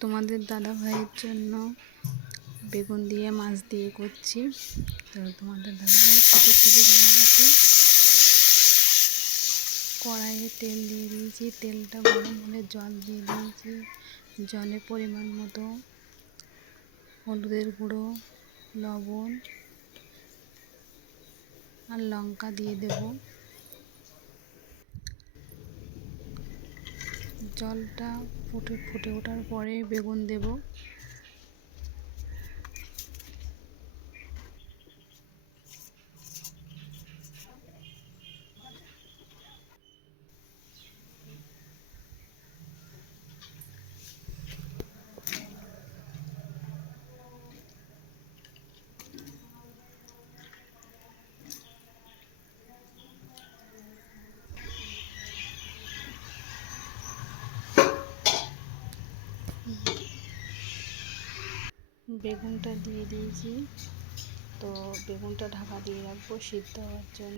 তোমাদের দাদা ভাইয়ের জন্য বেগুন দিয়ে, মাছ দিয়ে করছি। তো তোমাদের দাদা ভাই খেতে খুবই ভালোবাসে। কড়াইয়ে তেল দিয়ে দিয়েছি। তেলটা গরম হলে জল দিয়ে দিয়েছি। জলে পরিমাণ মতো হলুদের গুঁড়ো, লবণ আর লঙ্কা দিয়ে দেব। জলটা ফুটে ফুটে ওঠার পরে বেগুন দেব। বেগুনটা দিয়ে দিয়েছি। তো বেগুনটা ঢাকা দিয়ে রাখব সিদ্ধ হওয়ার জন্য।